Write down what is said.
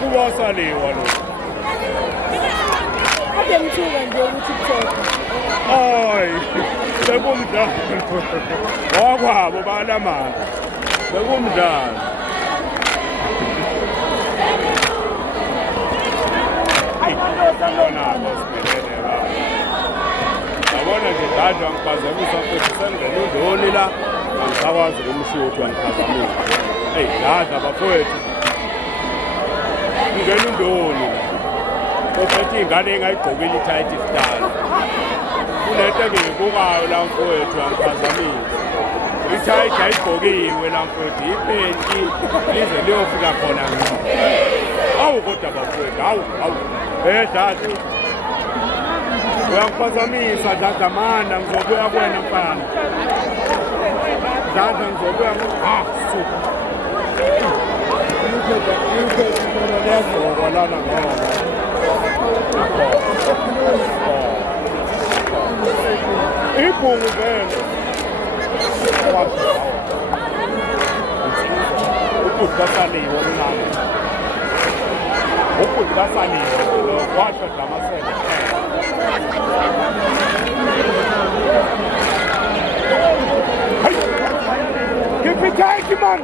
Kuwasaliwa lo. Ade ngithuka nje ku-TikTok. Hayi, bekumdlalo. Wakwabo balamana. Bekumdlalo. Yabona nje dadwa ngiphazamisa futhi sengena indoni la angisakwazi ukumshutha ngiphazamisa. Hey dada bafowethu. Ngena indoni la. Kophethe ingane engayigqokile ithayithi sidala. Kulento engiyibukayo la mfowethu angiphazamisa. Ithayithi ayigqokiwe la mfowethu iphenti lize liyofika khona ngini. Awu kodwa bafowethu awu. Dada. Uyangiphazamisa dada mana ngizobuya kuwena mfana. Dada ngizobuya suka. Lana ngoba. Ibhungu vele. Ukudasaliwe mnamo. Ukudasaliwe lo kwatha damasela. Hey! Give me time, man.